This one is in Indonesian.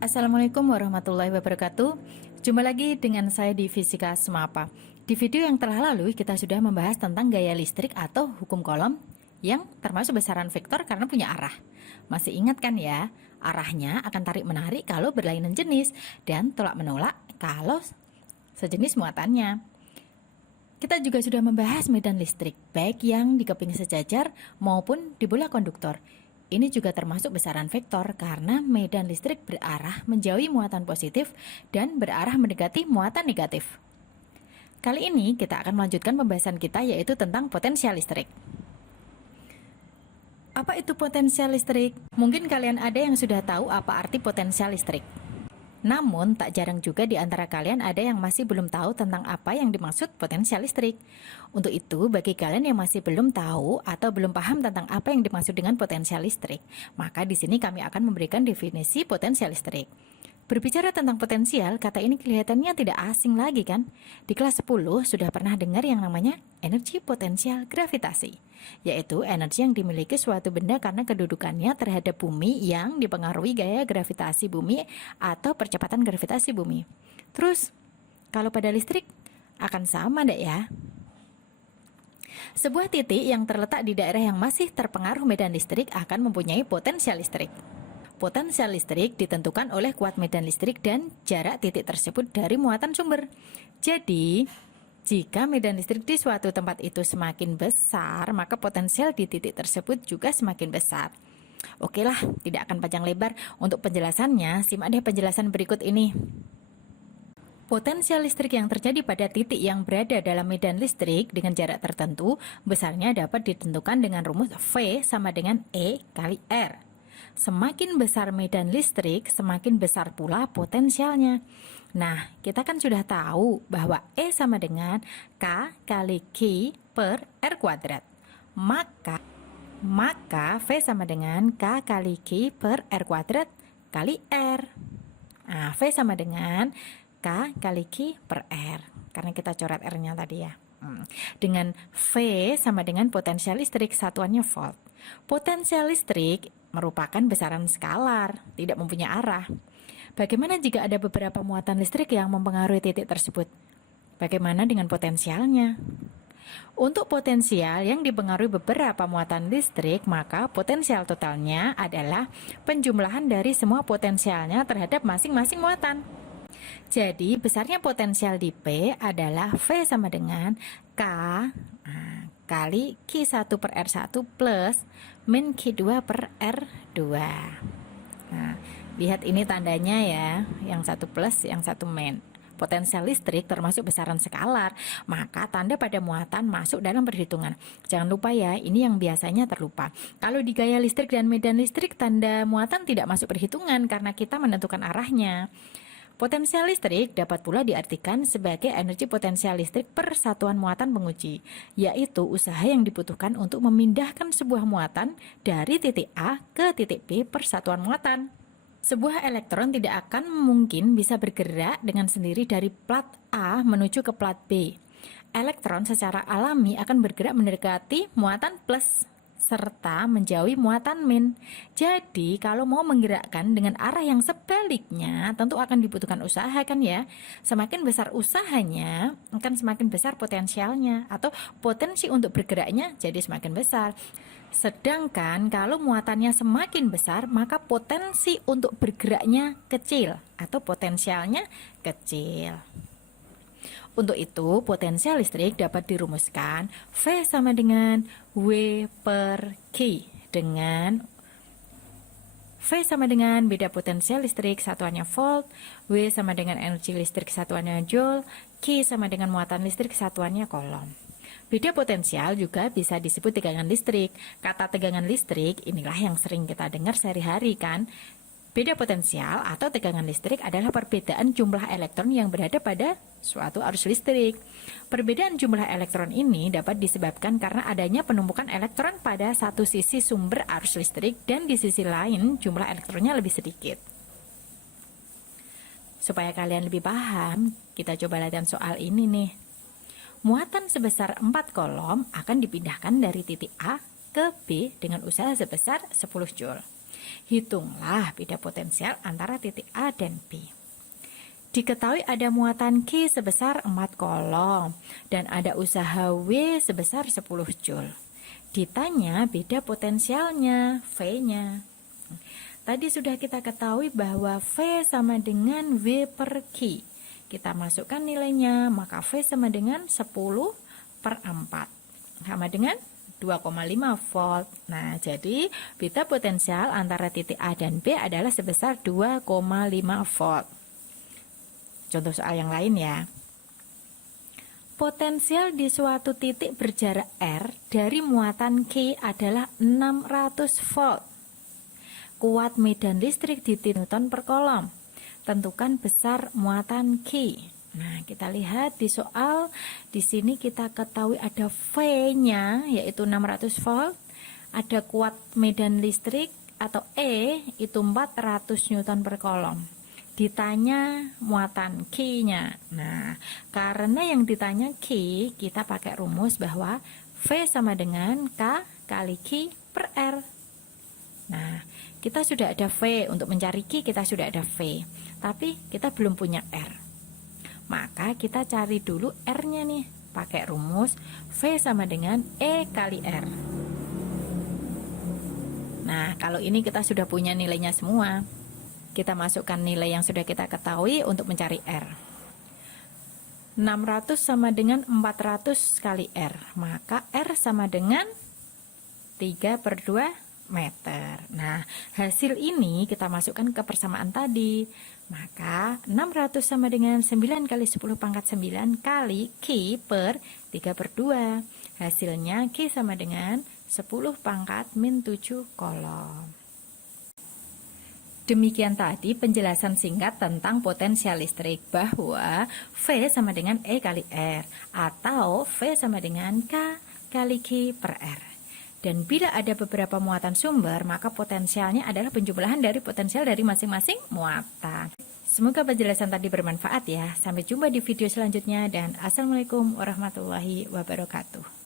Assalamualaikum warahmatullahi wabarakatuh. Jumpa lagi dengan saya di Fisika Semapa. Di video yang telah lalu kita sudah membahas tentang gaya listrik atau hukum Coulomb yang termasuk besaran vektor karena punya arah. Masih ingat kan ya? Arahnya akan tarik-menarik kalau berlainan jenis dan tolak-menolak kalau sejenis muatannya. Kita juga sudah membahas medan listrik, baik yang di keping sejajar maupun di bola konduktor. Ini juga termasuk besaran vektor karena medan listrik berarah menjauhi muatan positif dan berarah mendekati muatan negatif. Kali ini kita akan melanjutkan pembahasan kita yaitu tentang potensial listrik. Apa itu potensial listrik? Mungkin kalian ada yang sudah tahu apa arti potensial listrik. Namun, tak jarang juga di antara kalian ada yang masih belum tahu tentang apa yang dimaksud potensial listrik. Untuk itu, bagi kalian yang masih belum tahu atau belum paham tentang apa yang dimaksud dengan potensial listrik, maka di sini kami akan memberikan definisi potensial listrik. Berbicara tentang potensial, kata ini kelihatannya tidak asing lagi kan? Di kelas 10 sudah pernah dengar yang namanya energi potensial gravitasi, yaitu energi yang dimiliki suatu benda karena kedudukannya terhadap bumi yang dipengaruhi gaya gravitasi bumi atau percepatan gravitasi bumi. Terus, kalau pada listrik akan sama ndak ya? Sebuah titik yang terletak di daerah yang masih terpengaruh medan listrik akan mempunyai potensial listrik. Potensial listrik ditentukan oleh kuat medan listrik dan jarak titik tersebut dari muatan sumber. Jadi, jika medan listrik di suatu tempat itu semakin besar, maka potensial di titik tersebut juga semakin besar. Oke lah, tidak akan panjang lebar. Untuk penjelasannya, simak deh penjelasan berikut ini. Potensial listrik yang terjadi pada titik yang berada dalam medan listrik dengan jarak tertentu, besarnya dapat ditentukan dengan rumus V sama dengan E kali R. Semakin besar medan listrik, semakin besar pula potensialnya. Nah, kita kan sudah tahu bahwa E sama dengan K kali Q per R kuadrat. Maka V sama dengan K kali Q per R kuadrat kali R. Nah, V sama dengan K kali Q per R. Karena kita coret R-nya tadi ya. Dengan V sama dengan potensial listrik, satuannya volt. Potensial listrik merupakan besaran skalar, tidak mempunyai arah. Bagaimana jika ada beberapa muatan listrik yang mempengaruhi titik tersebut? Bagaimana dengan potensialnya? Untuk potensial yang dipengaruhi beberapa muatan listrik, maka potensial totalnya adalah penjumlahan dari semua potensialnya terhadap masing-masing muatan. Jadi, besarnya potensial di P adalah V sama dengan K kali Q1 per R1 plus min Q2 per R2. Nah, lihat ini tandanya ya, yang satu plus, yang satu min. Potensial listrik termasuk besaran skalar, maka tanda pada muatan masuk dalam perhitungan. Jangan lupa ya, ini yang biasanya terlupa. Kalau di gaya listrik dan medan listrik, tanda muatan tidak masuk perhitungan karena kita menentukan arahnya. Potensial listrik dapat pula diartikan sebagai energi potensial listrik per satuan muatan penguji, yaitu usaha yang dibutuhkan untuk memindahkan sebuah muatan dari titik A ke titik B per satuan muatan. Sebuah elektron tidak akan mungkin bisa bergerak dengan sendiri dari plat A menuju ke plat B. Elektron secara alami akan bergerak mendekati muatan plus serta menjauhi muatan min. Jadi kalau mau menggerakkan dengan arah yang sebaliknya tentu akan dibutuhkan usaha kan ya. Semakin besar usahanya akan semakin besar potensialnya atau potensi untuk bergeraknya jadi semakin besar. Sedangkan kalau muatannya semakin besar maka potensi untuk bergeraknya kecil atau potensialnya kecil. Untuk itu, potensial listrik dapat dirumuskan V sama dengan W per Q dengan V sama dengan beda potensial listrik satuannya volt, W sama dengan energi listrik satuannya joule, Q sama dengan muatan listrik satuannya Coulomb. Beda potensial juga bisa disebut tegangan listrik. Kata tegangan listrik inilah yang sering kita dengar sehari-hari kan. Beda potensial atau tegangan listrik adalah perbedaan jumlah elektron yang berada pada suatu arus listrik. Perbedaan jumlah elektron ini dapat disebabkan karena adanya penumpukan elektron pada satu sisi sumber arus listrik dan di sisi lain jumlah elektronnya lebih sedikit. Supaya kalian lebih paham, kita coba latihan soal ini nih. Muatan sebesar 4 Coulomb akan dipindahkan dari titik A ke B dengan usaha sebesar 10 Joule. Hitunglah beda potensial antara titik A dan B. Diketahui ada muatan Q sebesar 4 kolom dan ada usaha W sebesar 10 Joule. Ditanya beda potensialnya, V-nya. Tadi sudah kita ketahui bahwa V sama dengan W per Q. Kita masukkan nilainya, maka V sama dengan 10 per 4. Sama dengan 2,5 volt. Nah, jadi beda potensial antara titik A dan B adalah sebesar 2,5 volt. Contoh soal yang lain ya. Potensial di suatu titik berjarak R dari muatan Q adalah 600 volt. Kuat medan listrik di Newton per kolom. Tentukan besar muatan Q. Nah, kita lihat di soal di sini kita ketahui ada V-nya yaitu 600 volt, ada kuat medan listrik atau E itu 400 Newton per kolom. Ditanya muatan Q-nya. Nah, karena yang ditanya Q, kita pakai rumus bahwa V sama dengan K kali Q per R. Nah, kita sudah ada V, untuk mencari Q kita sudah ada V, tapi kita belum punya R. Maka kita cari dulu R-nya nih, pakai rumus V sama dengan E kali R. Nah, kalau ini kita sudah punya nilainya semua. Kita masukkan nilai yang sudah kita ketahui untuk mencari R. 600 sama dengan 400 kali R. Maka R sama dengan 3 per 2 meter. Nah, hasil ini kita masukkan ke persamaan tadi. Maka 600 sama dengan 9 kali 10 pangkat 9 kali Q per 3 per 2. Hasilnya Q sama dengan 10 pangkat min 7 kolom. Demikian tadi penjelasan singkat tentang potensial listrik, bahwa V sama dengan E kali R atau V sama dengan K kali Q per R. Dan bila ada beberapa muatan sumber, maka potensialnya adalah penjumlahan dari potensial dari masing-masing muatan. Semoga penjelasan tadi bermanfaat ya. Sampai jumpa di video selanjutnya dan Assalamualaikum warahmatullahi wabarakatuh.